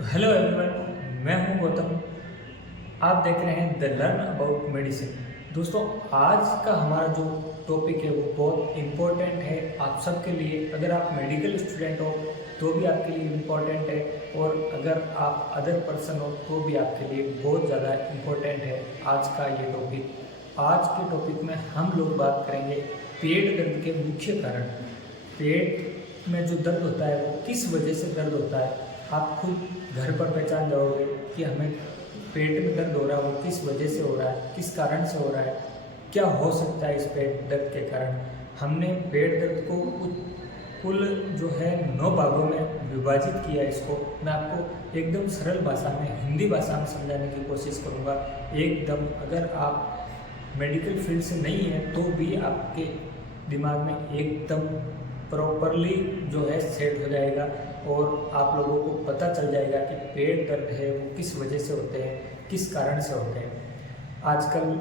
तो hello everyone, मैं हूं गौतम। आप देख रहे हैं द लर्न अबाउट मेडिसिन। दोस्तों, आज का हमारा जो टॉपिक है वो बहुत इम्पोर्टेंट है आप सबके लिए। अगर आप मेडिकल स्टूडेंट हो तो भी आपके लिए इम्पोर्टेंट है, और अगर आप अदर पर्सन हो तो भी आपके लिए बहुत ज़्यादा इम्पोर्टेंट है आज का ये टॉपिक। आज के टॉपिक में हम लोग बात करेंगे पेट दर्द के मुख्य कारण। पेट में जो दर्द होता है वो किस वजह से दर्द होता है, आप खुद घर पर पहचान जाओगे कि हमें पेट में दर्द हो रहा है वो किस वजह से हो रहा है, किस कारण से हो रहा है, क्या हो सकता है इस पेट दर्द के कारण। हमने पेट दर्द को कुल जो है 9 भागों में विभाजित किया है। इसको मैं आपको एकदम सरल भाषा में, हिंदी भाषा में समझाने की कोशिश करूँगा। एकदम अगर आप मेडिकल फील्ड से नहीं है तो भी आपके दिमाग में एकदम प्रॉपरली जो है सेट हो जाएगा, और आप लोगों को पता चल जाएगा कि पेट दर्द है वो किस वजह से होते हैं, किस कारण से होते हैं। आजकल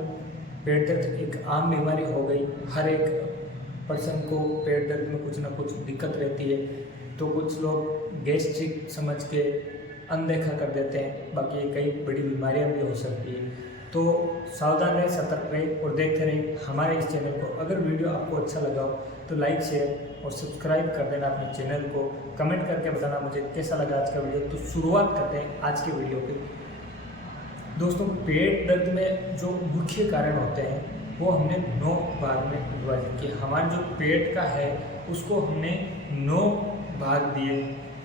पेट दर्द एक आम बीमारी हो गई। हर एक पर्सन को पेट दर्द में कुछ ना कुछ दिक्कत रहती है, तो कुछ लोग गैस्ट्रिक समझ के अनदेखा कर देते हैं, बाकी कई बड़ी बीमारियां भी हो सकती है। तो सावधान रहें, सतर्क रहें और देखते रहें हमारे इस चैनल को। अगर वीडियो आपको अच्छा लगा हो तो लाइक, शेयर और सब्सक्राइब कर देना अपने चैनल को। कमेंट करके बताना मुझे कैसा लगा आज का वीडियो। तो शुरुआत करते हैं आज के वीडियो की। दोस्तों, पेट दर्द में जो मुख्य कारण होते हैं वो हमने 9 भाग में विभाजित किए। हमारा जो पेट का है उसको हमने 9 भाग दिए।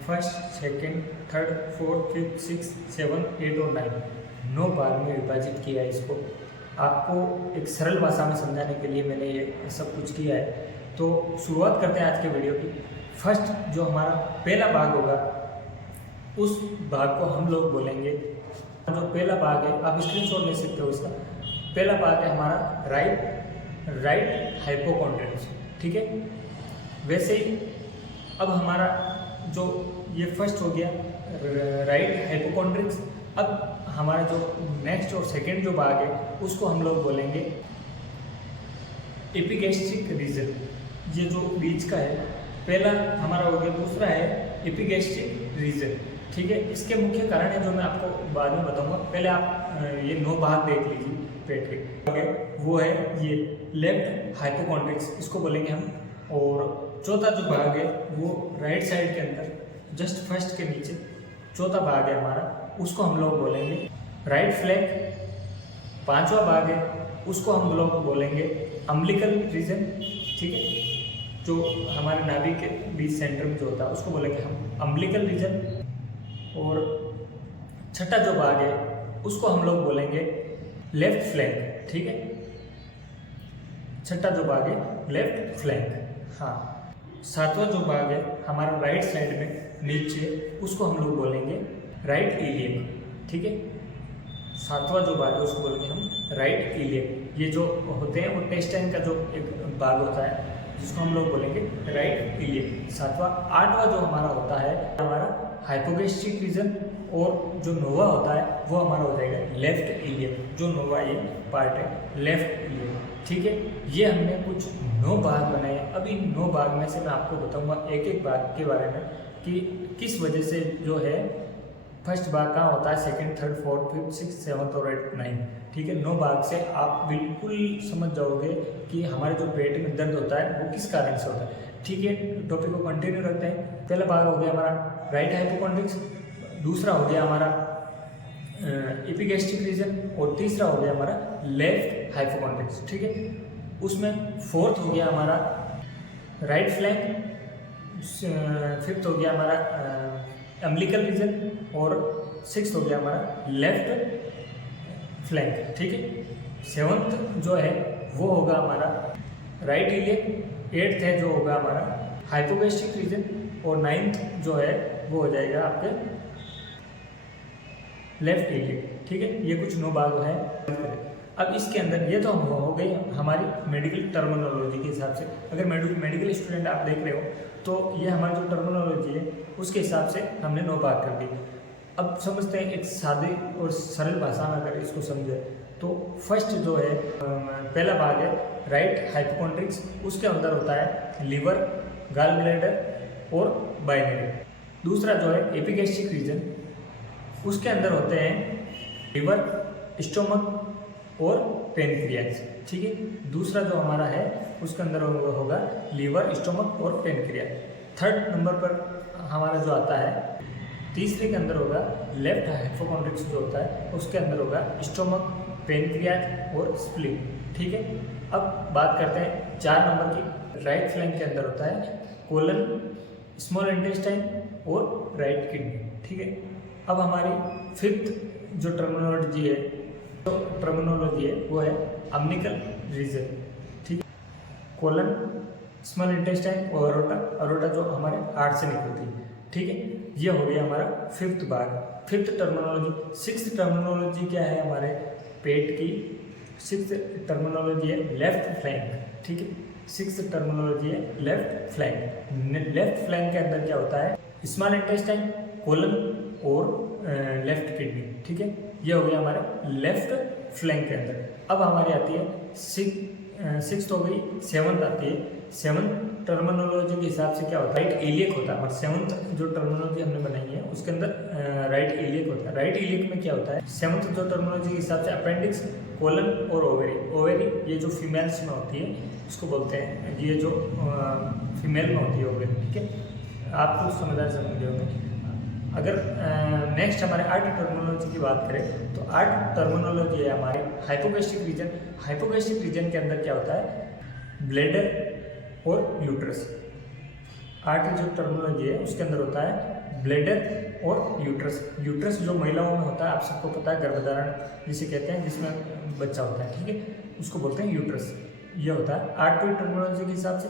First, second, third, fourth, fifth, six, 7, 8 और 9 भाग में विभाजित किया है इसको। आपको एक सरल भाषा में समझाने के लिए मैंने ये सब कुछ किया है। तो शुरुआत करते हैं आज के वीडियो की। फर्स्ट जो हमारा पहला भाग होगा उस भाग को हम लोग बोलेंगे, जो पहला भाग है आप स्क्रीनशॉट ले सकते हो इसका। पहला भाग है हमारा राइट हाइपोकॉन्ड्रिक्स, ठीक है। वैसे ही अब हमारा जो ये फर्स्ट हो गया राइट हाइपोकॉन्ड्रिक्स। अब हमारा जो नेक्स्ट और सेकेंड जो भाग है उसको हम लोग बोलेंगे एपिगैस्ट्रिक रीजन। ये जो बीच का है पहला हमारा हो गया। दूसरा है एपिगैस्ट्रिक रीजन, ठीक है। इसके मुख्य कारण है जो मैं आपको बाद में बताऊंगा। पहले आप ये 9 भाग देख लीजिए पेट के। वो है ये लेफ्ट हाइपोकॉन्ड्रिक्स, इसको बोलेंगे हम। और चौथा जो भाग है वो राइट साइड के अंदर जस्ट फर्स्ट के नीचे चौथा भाग है हमारा, उसको हम लोग बोलेंगे राइट फ्लैंक। पांचवा भाग है उसको हम लोग बोलेंगे अम्बिलिकल रीजन, ठीक है। जो हमारे नाभि के बीच सेंटर में जो होता है उसको बोलेंगे हम अम्बिलिकल रीजन। और छठा जो भाग है उसको हम लोग बोलेंगे लेफ्ट फ्लैंक, ठीक है। छठा जो भाग है लेफ्ट फ्लैंक। हाँ, सातवां जो भाग है हमारा राइट साइड में नीचे, उसको हम लोग बोलेंगे राइट इलियम, ठीक है। सातवां जो भाग है उसको बोलेंगे हम राइट इलियम। ये जो होते हैं वो टेस्टाइन का जो एक भाग होता है जिसको हम लोग बोलेंगे राइट इलियम, सातवां। आठवां जो हमारा होता है हमारा हाइपोगैस्ट्रिक रीजन, और जो नोवा होता है वो हमारा हो जाएगा लेफ्ट इलियम। जो नोवा ये पार्ट है लेफ्ट इलियम, ठीक है। ये हमने कुछ 9 भाग बनाए। अब इन 9 भाग में से मैं आपको बताऊंगा एक एक भाग के बारे में कि किस वजह से जो है फर्स्ट भाग कहाँ होता है, second, third, fourth, fifth, six, 7 और 8, 9, ठीक है। 9 भाग से आप बिल्कुल समझ जाओगे कि हमारे जो पेट में दर्द होता है वो किस कारण से होता है, ठीक है। टॉपिक को कंटिन्यू रखते हैं। पहला भाग हो गया हमारा राइट हाइपोकॉन्ड्रिक्स, दूसरा हो गया हमारा एपिगैस्ट्रिक रीजन, और तीसरा हो गया हमारा लेफ्ट हाइपोकॉन्ड्रिक्स, ठीक है। उसमें फोर्थ हो गया हमारा राइट फ्लैंक, फिफ्थ हो गया हमारा अम्बिलिकल रीजन, और सिक्स्थ हो गया हमारा लेफ्ट फ्लैंक, ठीक है। 7th जो है वो होगा हमारा राइट इलियम। 8th है जो होगा हमारा हाइपोगैस्ट्रिक रीजन, और 9th जो है वो हो जाएगा आपके लेफ्ट इलियम, ठीक है। ये कुछ 9 भाग है। अब इसके अंदर ये तो हो गई हमारी मेडिकल टर्मिनोलॉजी के हिसाब से। अगर मेडिकल स्टूडेंट आप देख रहे हो तो ये हमारी जो टर्मिनोलॉजी है उसके हिसाब से हमने 9 भाग कर दी। अब समझते हैं एक सादे और सरल भाषा में अगर इसको समझे तो फर्स्ट जो है पहला भाग है राइट हाइपोकॉन्ड्रिक्स। उसके अंदर होता है लीवर, गॉल ब्लैडर और बाइलेरी। दूसरा जो है एपिगैस्ट्रिक रीजन, उसके अंदर होते हैं लिवर, स्टोमक और पेनक्रियाज। ठीक है, दूसरा जो हमारा है उसके अंदर होगा लीवर, स्टोमक और पेनक्रियाज। थर्ड नंबर पर हमारा जो आता है, तीसरे के अंदर होगा लेफ्ट हाइपोकॉन्ड्रिक्स जो होता है, उसके अंदर होगा स्टोमक, पेनक्रियाज और स्प्लीन। ठीक है, अब बात करते हैं 4 नंबर की। राइट फ्लैंक के अंदर होता है कोलन, स्मॉल इंटेस्टाइन और राइट किडनी। ठीक है, अब हमारी फिफ्थ जो टर्मिनोलॉजी है वो है अम्निकल रीजन। ठीक है, कोलन, स्मॉल इंटेस्टाइन और अरोटा जो हमारे हार्ट से निकलती है। ठीक है, ये हो गया हमारा फिफ्थ भाग, फिफ्थ टर्मिनोलॉजी। सिक्स्थ टर्मिनोलॉजी क्या है हमारे पेट की? सिक्स्थ टर्मिनोलॉजी है लेफ्ट फ्लैंक। ठीक है, सिक्स्थ टर्मिनोलॉजी है लेफ्ट फ्लैंक। लेफ्ट फ्लैंक के अंदर क्या होता है? स्मॉल इंटेस्टाइन, कोलन और लेफ्ट किडनी। ठीक है, ये हो गया हमारे लेफ्ट फ्लैंक के अंदर। अब हमारी आती है सिक्स्थ हो गई, सेवंथ आती है। सेवंथ टर्मिनोलॉजी के हिसाब से क्या होता है? राइट इलियक होता है। और सेवंथ जो टर्मिनोलॉजी हमने बनाई है उसके अंदर राइट इलियक होता है। राइट इलियक में क्या होता है? सेवंथ जो टर्मिनोलॉजी के हिसाब से अपेंडिक्स, कोलन और ओवेरी। ओवेरी ये जो फीमेल्स में होती है उसको बोलते हैं, ये जो फीमेल में होती है ओवेरी। ठीक है, आप कुछ समझदार समझ होंगे। अगर नेक्स्ट हमारे आर्ट टर्मिनोलॉजी की बात करें तो आर्ट टर्मिनोलॉजी है हमारे हाइपोगैस्ट्रिक रीजन। हाइपोगैस्ट्रिक रीजन के अंदर क्या होता है? ब्लैडर और यूट्रस। आर्ट जो टर्मिनोलॉजी है उसके अंदर होता है ब्लैडर और यूट्रस। यूट्रस जो महिलाओं में होता है, आप सबको पता है, गर्भधारण जिसे कहते हैं, जिसमें बच्चा होता है। ठीक है, उसको बोलते हैं यूट्रस। ये होता है आर्ट टर्मिनोलॉजी के हिसाब से।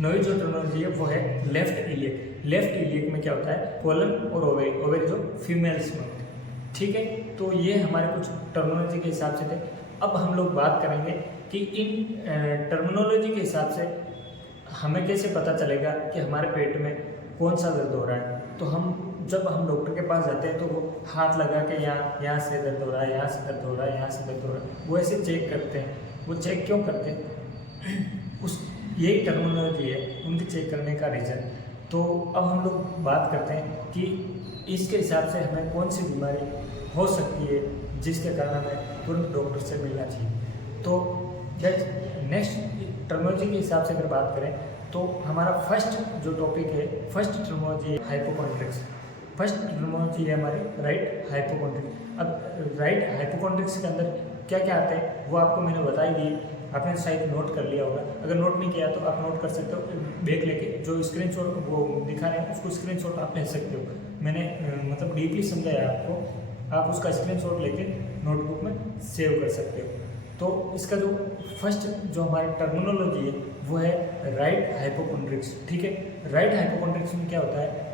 नवी जो टर्मिनोलॉजी है वो है लेफ्ट इलियक। लेफ्ट इलियक में क्या होता है? कोलन और ओवेरी। ओवेरी जो फीमेल्स में होती है। ठीक है, तो ये हमारे कुछ टर्मिनोलॉजी के हिसाब से थे। अब हम लोग बात करेंगे कि इन टर्मिनोलॉजी के हिसाब से हमें कैसे पता चलेगा कि हमारे पेट में कौन सा दर्द हो रहा है। तो जब हम डॉक्टर के पास जाते हैं तो वो हाथ लगा के यहाँ से दर्द हो रहा है, यहाँ से दर्द हो रहा है, यहाँ से दर्द हो रहा है, वो ऐसे चेक करते हैं। वो चेक क्यों करते हैं? यही टर्मिनोलॉजी है उनके चेक करने का रीज़न। तो अब हम लोग बात करते हैं कि इसके हिसाब से हमें कौन सी बीमारी हो सकती है जिसके कारण हमें तुरंत डॉक्टर से मिलना चाहिए। तो नेक्स्ट टर्मिनोलॉजी के हिसाब से अगर बात करें तो हमारा फर्स्ट जो टॉपिक है, फर्स्ट टर्मिनोलॉजी है हाइपोकॉन्ड्रिक्स। फर्स्ट टर्मिनोलॉजी है हमारी राइट हाइपोकॉन्ड्रिक्स। अब राइट हाइपोकॉन्ड्रिक्स के अंदर क्या क्या आते हैं वो आपको मैंने बता ही दी, आपने शायद नोट कर लिया होगा। अगर नोट नहीं किया तो आप नोट कर सकते हो, बैग लेके जो स्क्रीनशॉट वो दिखा रहे हैं उसको स्क्रीनशॉट आप ले सकते हो। मैंने मतलब डीपली समझाया आपको, आप उसका स्क्रीनशॉट लेके नोटबुक में सेव कर सकते हो। तो इसका जो फर्स्ट जो हमारी टर्मिनोलॉजी है वो है राइट हाइपोकॉन्ड्रिक्स। ठीक है, राइट हाइपोकॉन्ड्रिक्स में क्या होता है?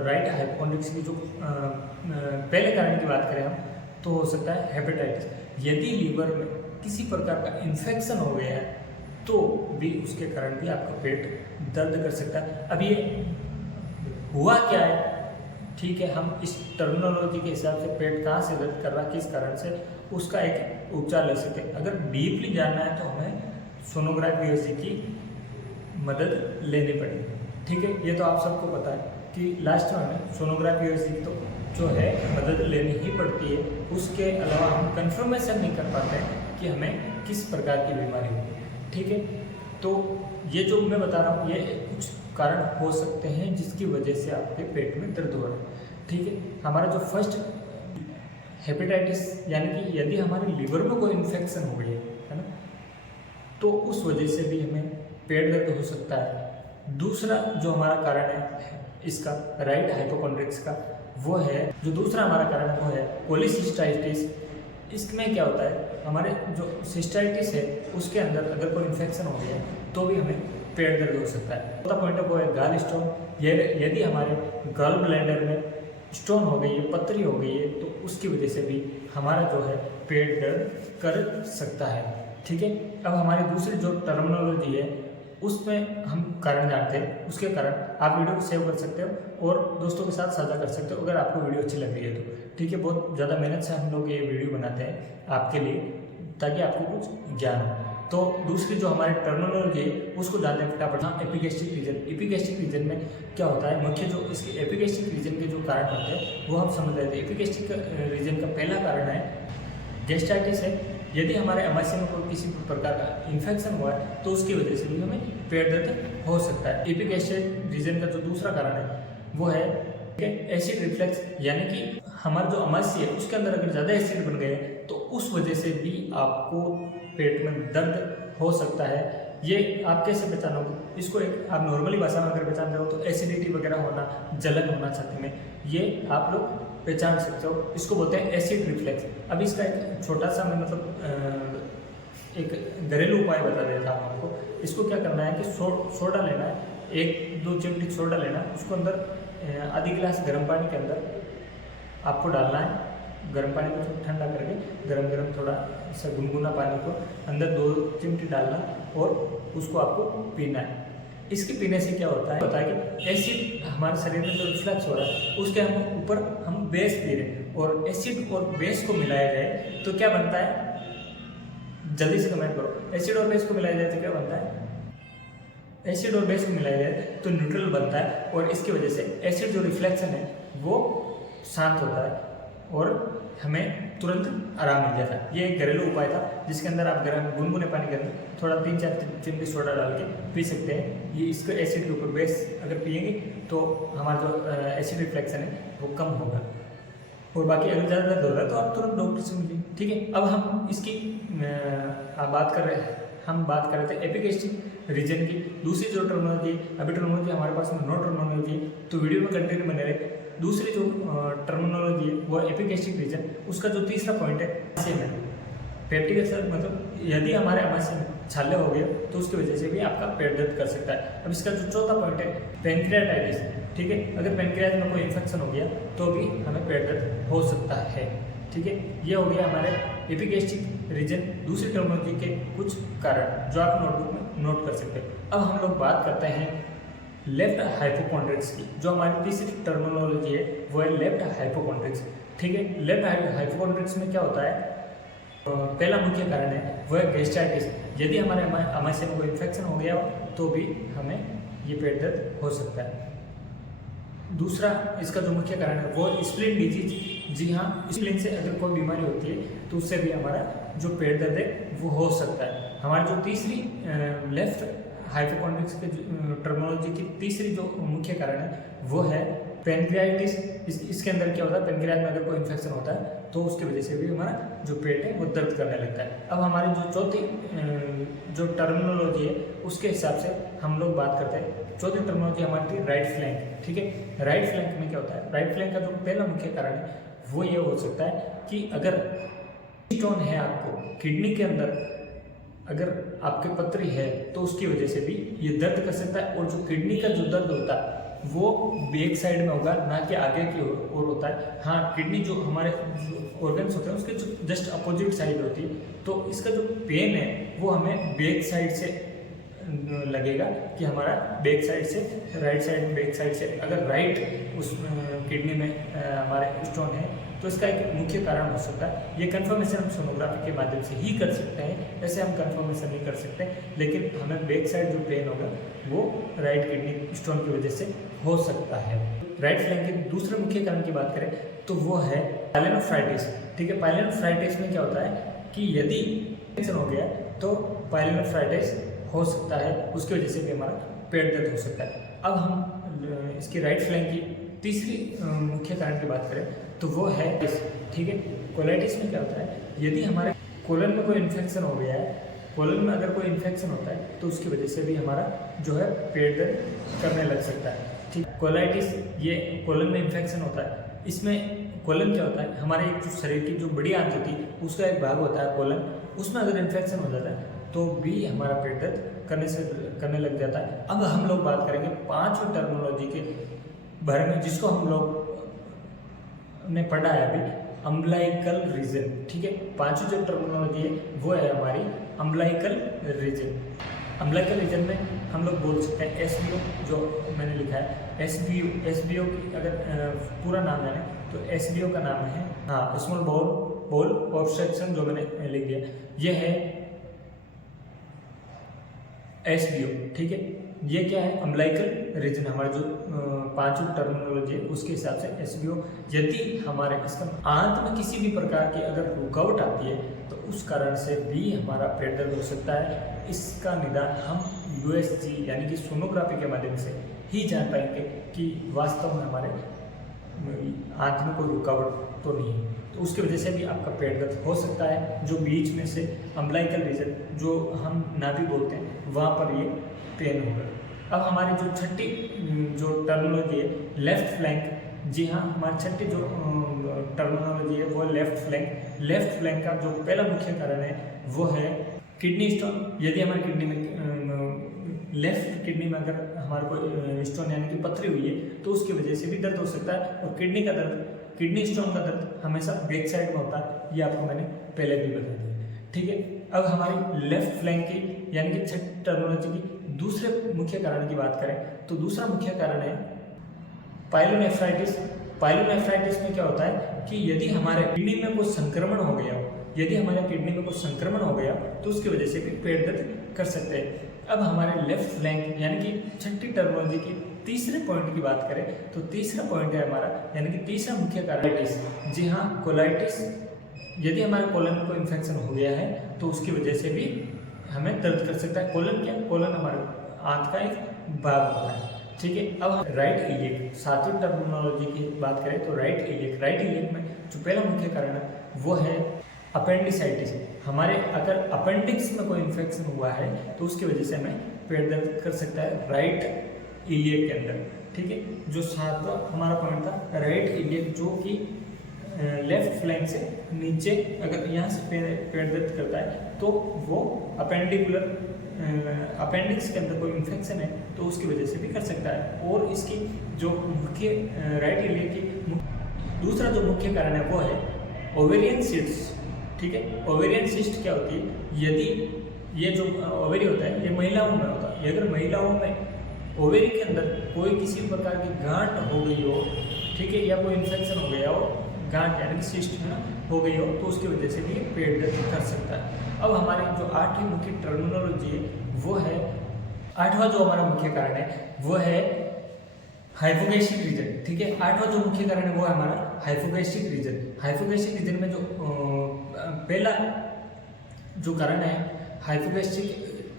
राइट हाइपोकॉन्ड्रिक्स की जो पहले कारण की बात करें हम तो हो सकता है हेपेटाइटिस। यदि लीवर में किसी प्रकार का इन्फेक्शन हो गया है तो भी उसके कारण भी आपका पेट दर्द कर सकता है। अब ये हुआ क्या है? ठीक है, हम इस टर्मिनोलॉजी के हिसाब से पेट कहाँ से दर्द कर रहा है, किस कारण से, उसका एक उपचार ले सकते हैं। अगर डीपली जानना है तो हमें सोनोग्राफी यूएसजी की मदद लेनी पड़ेगी। ठीक है, ये तो आप सबको पता है कि लास्ट में हमें सोनोग्राफी यूएसजी तो जो है मदद लेनी ही पड़ती है। उसके अलावा हम कंफर्मेशन नहीं कर पाते कि हमें किस प्रकार की बीमारी हो। ठीक है, तो ये जो मैं बता रहा हूँ ये कुछ कारण हो सकते हैं जिसकी वजह से आपके पेट में दर्द हो रहा है। ठीक है, हमारा जो फर्स्ट हेपेटाइटिस यानी कि यदि हमारे लीवर में कोई इन्फेक्शन हो गई है ना, तो उस वजह से भी हमें पेट दर्द हो सकता है। दूसरा जो हमारा कारण है इसका राइट हाइपोकॉन्ड्रिक्स का, वो है जो दूसरा हमारा कारण वो है कोलिसिस्टाइटिस। इसमें क्या होता है? हमारे जो सिस्टाइटिस है उसके अंदर अगर कोई इन्फेक्शन हो गया तो भी हमें पेट दर्द हो सकता है। चौथा पॉइंट वो है गॉल स्टोन। यदि हमारे गॉल ब्लैडर में स्टोन हो गई है, पथरी हो गई है, तो उसकी वजह से भी हमारा जो है पेट दर्द कर सकता है। ठीक है, अब हमारी दूसरी जो टर्मिनोलॉजी है उसमें हम कारण जानते हैं, उसके कारण आप वीडियो को सेव कर सकते हो और दोस्तों के साथ साझा कर सकते हो अगर आपको वीडियो अच्छी लग रही है तो। ठीक है, बहुत ज़्यादा मेहनत से हम लोग ये वीडियो बनाते हैं आपके लिए ताकि आपको कुछ ज्ञान हो। तो दूसरी जो हमारी टर्मिनोलॉजी है उसको जानते हैं फटाफट। हाँ, एपिगैस्ट्रिक रीजन। एपिगैस्ट्रिक रीजन में क्या होता है, मुख्य जो इसके एपिगैस्ट्रिक रीजन के जो कारण होते हैं वो हम समझ रहे थे। एपिगैस्ट्रिक रीजन का पहला कारण है गैस्ट्राइटिस है। यदि हमारे अमाशय में कोई किसी प्रकार का इन्फेक्शन हुआ है तो उसकी वजह से भी हमें पेट दर्द हो सकता है। एपिगैस्ट्रिक रीजन का जो दूसरा कारण है वो है एसिड रिफ्लेक्स, यानी कि हमारा जो अमाशय है उसके अंदर अगर ज़्यादा एसिड बन गए तो उस वजह से भी आपको पेट में दर्द हो सकता है। ये आप कैसे पहचानोगे इसको? एक आप नॉर्मली भाषा में अगर पहचान रहे हो तो एसिडिटी वगैरह होना, जलन होना छाती में, ये आप लोग पहचान सकते हो। इसको बोलते हैं एसिड रिफ्लेक्स। अब इसका एक छोटा सा मैं एक घरेलू उपाय बता देता हूँ आपको। इसको क्या करना है कि सोडा लेना है, 1-2 चिमटी सोडा लेना है, उसको अंदर आधी गिलास गर्म पानी के अंदर आपको डालना है। गर्म पानी को ठंडा करके गरम थोड़ा सा गुनगुना पानी को अंदर 2 चिमटी डालना और उसको आपको पीना है। इसके पीने से क्या होता है कि एसिड हमारे शरीर में जो रिफ्लेक्स हो रहा है उसके हम ऊपर हम बेस पी रहे हैं, और एसिड और बेस को मिलाया जाए तो क्या बनता है? जल्दी से कमेंट करो। एसिड और बेस को मिलाया जाए तो क्या बनता है? एसिड और बेस को मिलाया जाए तो न्यूट्रल बनता है, और इसकी वजह से एसिड जो रिफ्लेक्शन है वो शांत होता है और हमें तुरंत आराम मिल जाता है। ये एक घरेलू उपाय था जिसके अंदर आप गर्म गुनगुने पानी के अंदर थोड़ा 3-4 चिमटी सोडा डाल के पी सकते हैं। ये इसको एसिड के ऊपर बेस अगर पिएंगे तो हमारा जो एसिड रिफ्लेक्शन है वो कम होगा। और बाकी अगर ज़्यादा दर्द हो रहा है तो आप तुरंत डॉक्टर से मिलिए, ठीक है। अब हम इसकी हम बात कर रहे थे एपिगैस्ट्रिक रीजन की। दूसरी जो टर्मिनोलॉजी, अभी टर्मिनोलॉजी हमारे पास में नो टर्मिनोलॉजी, तो वीडियो में कंटिन्यू बने रहे। दूसरी जो टर्मिनोलॉजी है वो एपिगैस्ट्रिक रीजन। उसका जो तीसरा पॉइंट है अमाशय में पेप्टिक अल्सर, मतलब यदि हमारे अमाशय में छाले हो गए तो उसकी वजह से भी आपका पेट दर्द कर सकता है। अब इसका जो चौथा पॉइंट है पेनक्रियाटाइटिस, ठीक है। अगर पेनक्रियाज में कोई इन्फेक्शन हो गया तो भी हमें पेट दर्द हो सकता है, ठीक है। ये हो गया हमारे एपिगैस्ट्रिक रीजन, दूसरी टर्मिनोलॉजी के कुछ कारण जो आप नोटबुक में नोट कर सकते हैं। अब हम लोग बात करते हैं लेफ्ट हाइपोकॉन्ड्रिक्स की। जो हमारी तीसरी टर्मिनोलॉजी है वो है लेफ्ट हाइपोकॉन्ड्रिक्स, ठीक है। लेफ्ट हाइपोकॉन्ड्रिक्स में क्या होता है? पहला मुख्य कारण है वो है गैस्ट्राइटिस। यदि हमारे अमाशय में कोई इन्फेक्शन हो गया हो तो भी हमें ये पेट दर्द हो सकता है। दूसरा इसका जो मुख्य कारण है वो स्प्लीन डिजीज। जी हाँ, स्प्लीन से अगर कोई बीमारी होती है तो उससे भी हमारा जो पेट दर्द है वो हो सकता है। हमारी जो तीसरी लेफ्ट हाइपोकॉन्ड्रिक्स के टर्मिनोलॉजी की तीसरी जो मुख्य कारण है वो है पेनक्रियाटिस। इसके अंदर क्या होता है? पेनक्रियाज में अगर कोई इन्फेक्शन होता है तो उसकी वजह से भी हमारा जो पेट है वो दर्द करने लगता है। अब हमारी जो चौथी जो टर्मिनोलॉजी है उसके हिसाब से हम लोग बात करते हैं। चौथी टर्मिनोलॉजी हमारी थी राइट फ्लैंक, ठीक है। राइट फ्लैंक में क्या होता है? राइट फ्लैंक का जो पहला मुख्य कारण है वो ये हो सकता है कि अगर स्टोन है आपको किडनी के अंदर, अगर आपके पथरी है तो उसकी वजह से भी ये दर्द कर सकता है। और जो किडनी का जो दर्द होता है वो बैक साइड में होगा, ना कि आगे की ओर होता है। हाँ, किडनी जो हमारे ऑर्गन्स होते हैं उसके जो जस्ट अपोजिट साइड होती है, तो इसका जो पेन है वो हमें बैक साइड से लगेगा कि हमारा बैक साइड से राइट साइड, बैक साइड से अगर राइट उस किडनी में हमारे स्टोन है तो इसका एक मुख्य कारण हो सकता है। ये कंफर्मेशन हम सोनोग्राफी के माध्यम से ही कर सकते हैं, ऐसे हम कंफर्मेशन नहीं कर सकते, लेकिन हमें बैक साइड जो पेन होगा वो राइट किडनी स्टोन की वजह से हो सकता है। राइट फ्लैंक के दूसरे मुख्य कारण की बात करें तो वो है पाइलोनेफ्राइटिस, ठीक है। पाइलोनेफ्राइटिस में क्या होता है कि यदि इन्फेक्शन हो गया तो पाइलोनेफ्राइटिस हो सकता है, उसकी वजह से भी हमारा पेट दर्द हो सकता है। अब हम इसकी राइट फ्लैंक की तीसरी मुख्य कारण की बात करें तो वो है ठीक है। कोलाइटिस में क्या होता है? यदि हमारे कोलन में कोई इन्फेक्शन हो गया है, कोलन में अगर कोई इन्फेक्शन होता है तो उसकी वजह से भी हमारा जो है पेट दर्द करने लग सकता है, ठीक। कोलाइटिस ये कोलन में इन्फेक्शन होता है। इसमें कोलन क्या होता है? हमारे एक जो शरीर की जो बड़ी आंत होती है उसका एक भाग होता है कोलन, उसमें अगर इन्फेक्शन हो जाता है तो भी हमारा पेट दर्द करने लग जाता है। अब हम लोग बात करेंगे पांचवी टर्मिनोलॉजी के बारे में जिसको हम लोग ने पढ़ा है अभी, अम्बलाइकल रीजन, ठीक है। पांचवी जो टर्मिनोलॉजी है वो है हमारी अम्बलाइकल रीजन। अम्बलाइकल रीजन में हम लोग बोल सकते हैं एसबीओ, जो मैंने लिखा है एसबीओ की अगर पूरा नाम है तो एसबीओ का नाम है, हाँ, स्मॉल बाउल ऑब्स्ट्रक्शन, जो मैंने लिख दिया। ये है एसबीओ, ठीक है। ये क्या है, अम्बिलिकल रीजन, हमारा जो पांचों टर्मिनोलॉजी है उसके हिसाब से एसबीओ। यदि हमारे इसका आंत में किसी भी प्रकार की अगर रुकावट आती है तो उस कारण से भी हमारा पेट दर्द हो सकता है। इसका निदान हम यूएसजी यानी कि सोनोग्राफी के माध्यम से ही जान पाएंगे कि वास्तव में हमारे आंत में कोई रुकावट तो नहीं है। तो उसकी वजह से भी आपका पेट दर्द हो सकता है। जो बीच में से अम्बिलिकल रीजन जो हम नाभि बोलते हैं वहाँ पर ये पेन होगा। अब हमारी जो छठी जो टर्मिनोलॉजी है लेफ्ट फ्लैंक, जी हाँ, हमारी छठी जो टर्मिनोलॉजी है वो लेफ्ट फ्लैंक। लेफ्ट फ्लैंक का जो पहला मुख्य कारण है वो है किडनी स्टोन। यदि हमारी किडनी में लेफ्ट किडनी में अगर हमारे को स्टोन यानी कि पथरी हुई है तो उसकी वजह से भी दर्द हो सकता है। और किडनी का दर्द, किडनी स्टोन का दर्द हमेशा बैक साइड में होता है, ये आपको मैंने पहले भी बता दिया, ठीक है। अब हमारी लेफ्ट फ्लैंक की यानी कि छठी टर्मिनोलॉजी की दूसरे मुख्य कारण की बात करें तो दूसरा मुख्य कारण है पाइलोनेफ्राइटिस। पाइलोनेफ्राइटिस में क्या होता है कि यदि हमारे किडनी में कोई संक्रमण हो गया, यदि हमारे किडनी में कोई संक्रमण हो गया तो उसकी वजह से भी पेट दर्द कर सकते हैं। अब हमारे लेफ्ट फ्लैंक यानी कि छठी टर्मिनोलॉजी की तीसरे पॉइंट की बात करें तो तीसरा पॉइंट है हमारा यानी कि तीसरा मुख्य कारण कोलाइटिस। जी हाँ, कोलाइटिस। यदि हमारे कोलन में कोई इन्फेक्शन हो गया है तो उसकी वजह से भी हमें दर्द कर सकता है। कोलन क्या, कोलन हमारे आंत का एक भाग होता है, ठीक है। अब हम राइट इलियक, सातवीं टर्मिनोलॉजी की बात करें तो राइट इलियक, राइट इलियक में जो पहला मुख्य कारण है वो है अपेंडिसाइटिस। हमारे अगर अपेंडिक्स में कोई इन्फेक्शन हुआ है तो उसकी वजह से हमें पेट दर्द कर सकता है राइट इलियक के अंदर, ठीक है। जो सातवां हमारा पॉइंट था राइट इलियक, जो कि लेफ्ट फ्लैंक से नीचे अगर यहाँ से पेट दर्द करता है तो वो अपेंडिक्स के अंदर कोई इन्फेक्शन है तो उसकी वजह से भी कर सकता है। और इसकी जो मुख्य राइट इलियक की दूसरा जो मुख्य कारण है वो है ओवेरियन सिस्ट, ठीक है। ओवेरियन सिस्ट क्या होती है, यदि ये जो ओवेरी होता है ये महिलाओं में होता है, अगर महिलाओं में ओवेरी के अंदर कोई किसी प्रकार की गांठ हो गई हो, ठीक है, या कोई इन्फेक्शन हो गया हो, गांठ यानी कि सिस्ट है ना हो गई हो तो उसकी वजह से भी पेट दर्द कर सकता है। अब हमारी जो आठवीं मुख्य टर्मिनोलॉजी है वो है, आठवां जो हमारा मुख्य कारण है वो है हाइपोगैस्ट्रिक रीजन, ठीक है। आठवां जो मुख्य कारण है वो है हमारा हाइपोगैस्ट्रिक रीजन। हाइपोगैस्ट्रिक रीजन में जो पहला जो कारण है हाइपोगैस्ट्रिक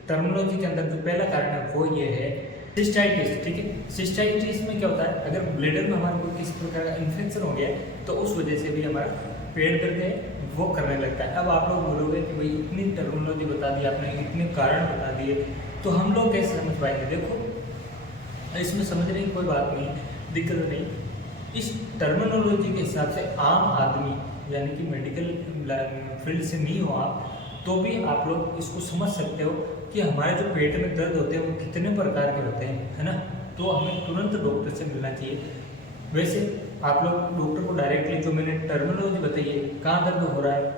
टर्मिनोलॉजी के अंदर जो पहला कारण है वो ये है सिस्टाइटिस, ठीक है। सिस्टाइटिस में क्या होता है, अगर ब्लैडर में हमारे को किसी प्रकार का इन्फेक्शन हो गया है तो उस वजह से भी हमारा पेट दर्द है वो करने लगता है। अब आप लोग बोलोगे कि भाई इतनी टर्मिनोलॉजी बता दी आपने, इतने कारण बता दिए, तो हम लोग कैसे समझ पाएंगे। देखो इसमें समझने की कोई बात नहीं, दिक्कत नहीं। इस टर्मिनोलॉजी के हिसाब से आम आदमी यानी कि मेडिकल फील्ड से नहीं हो आप तो भी आप लोग इसको समझ सकते हो कि हमारे जो पेट में दर्द होते हैं वो कितने प्रकार के होते हैं, है ना। तो हमें तुरंत डॉक्टर से मिलना चाहिए। वैसे आप लोग डॉक्टर को डायरेक्टली जो मैंने टर्मिनोलॉजी बताई है, कहाँ दर्द हो रहा है,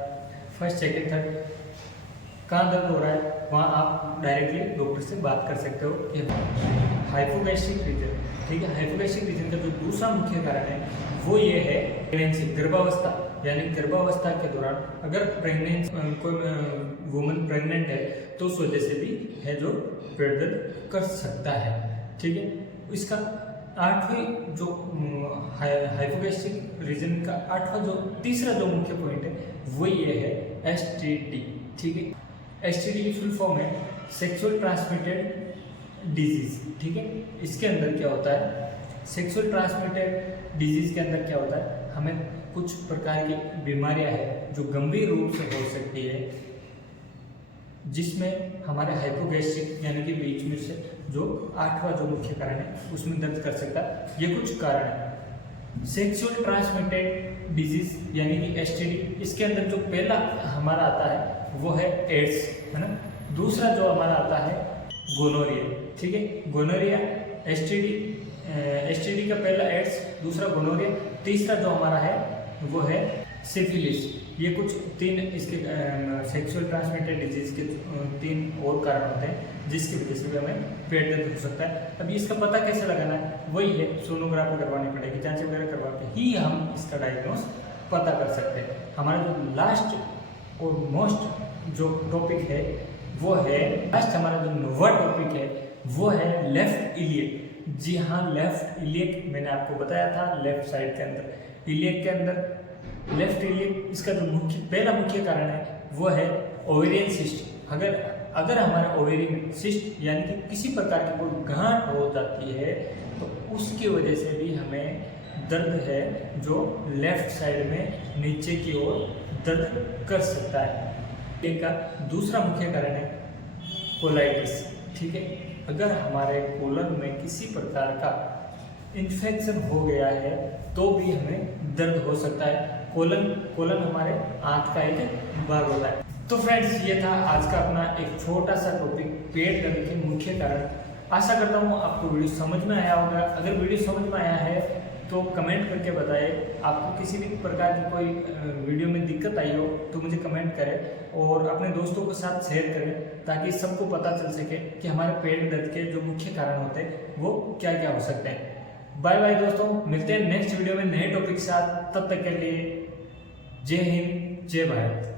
फर्स्ट सेकेंड थर्ड कहाँ दर्द हो रहा है, वहाँ आप डायरेक्टली डॉक्टर से बात कर सकते हो कि हाइपोगैस्ट्रिक रीजन, ठीक है। हाइपोगैस्ट्रिक रीजन का जो दूसरा मुख्य कारण है वो ये है प्रेगनेंसी, गर्भावस्था, यानी गर्भावस्था के दौरान अगर कोई वुमन प्रेग्नेंट है तो उस वजह से भी है जो पेट दर्द कर सकता है, ठीक है। इसका आठवीं जो हाइपोगैस्ट्रिक रीजन का आठवां जो तीसरा जो मुख्य पॉइंट है वो ये है एसटीडी, ठीक है। एसटीडी की फुल फॉर्म है सेक्सुअल ट्रांसमिटेड डिजीज, ठीक है। इसके अंदर क्या होता है, सेक्सुअल ट्रांसमिटेड डिजीज के अंदर क्या होता है, हमें कुछ प्रकार की बीमारियां हैं जो गंभीर रूप से हो सकती है, जिसमें हमारे हाइपोगैस्ट्रिक यानी कि बीच में से जो आठवां जो मुख्य कारण है उसमें दर्द कर सकता है। ये कुछ कारण है। सेक्सुअल ट्रांसमिटेड डिजीज यानी कि एसटीडी, इसके अंदर जो पहला हमारा आता है वो है एड्स, है ना। दूसरा जो हमारा आता है गोनोरिया, ठीक है। गोनोरिया, एसटीडी का पहला एड्स, दूसरा गोनोरिया, तीसरा जो हमारा है वो है सिफिलिस। ये कुछ तीन इसके सेक्सुअल ट्रांसमिटेड डिजीज के तीन और कारण होते हैं जिसकी वजह से भी हमें पेट दर्द हो सकता है। अभी इसका पता कैसे लगाना है, वही है सोनोग्राफी करवानी पड़ेगी, जांच वगैरह करवा के ही हम इसका डायग्नोस पता कर सकते हैं। हमारा जो लास्ट और मोस्ट जो टॉपिक है वो है लास्ट हमारा जो नोवा टॉपिक है वो है लेफ्ट इलियक। जी हाँ, लेफ्ट इलियक मैंने आपको बताया था लेफ्ट साइड के अंदर इलियक के अंदर लेफ्ट इलियक, इसका जो पहला मुख्य कारण है वो है ओवेरियन सिस्ट। अगर हमारे ओवेरी में सिस्ट यानी कि किसी प्रकार की कोई गांठ हो जाती है तो उसकी वजह से भी हमें दर्द है जो लेफ्ट साइड में नीचे की ओर दर्द कर सकता है। इनका दूसरा मुख्य कारण है कोलाइटिस। ठीक है, अगर हमारे कोलन में किसी प्रकार का इन्फेक्शन हो गया है तो भी हमें दर्द हो सकता है। कोलन हमारे आंत का एक भाग होता है। तो फ्रेंड्स, ये था आज का अपना एक छोटा सा टॉपिक, पेट दर्द के मुख्य कारण। आशा करता हूँ आपको वीडियो समझ में आया होगा। अगर वीडियो समझ में आया है तो कमेंट करके बताएं। आपको किसी भी प्रकार की कोई वीडियो में दिक्कत आई हो तो मुझे कमेंट करें और अपने दोस्तों के साथ शेयर करें ताकि सबको पता चल सके कि हमारे पेट दर्द के जो मुख्य कारण होते हैं वो क्या क्या हो सकते हैं। बाय बाय दोस्तों, मिलते हैं नेक्स्ट वीडियो में नए टॉपिक के साथ। तब तक के लिए जय हिंद, जय भारत।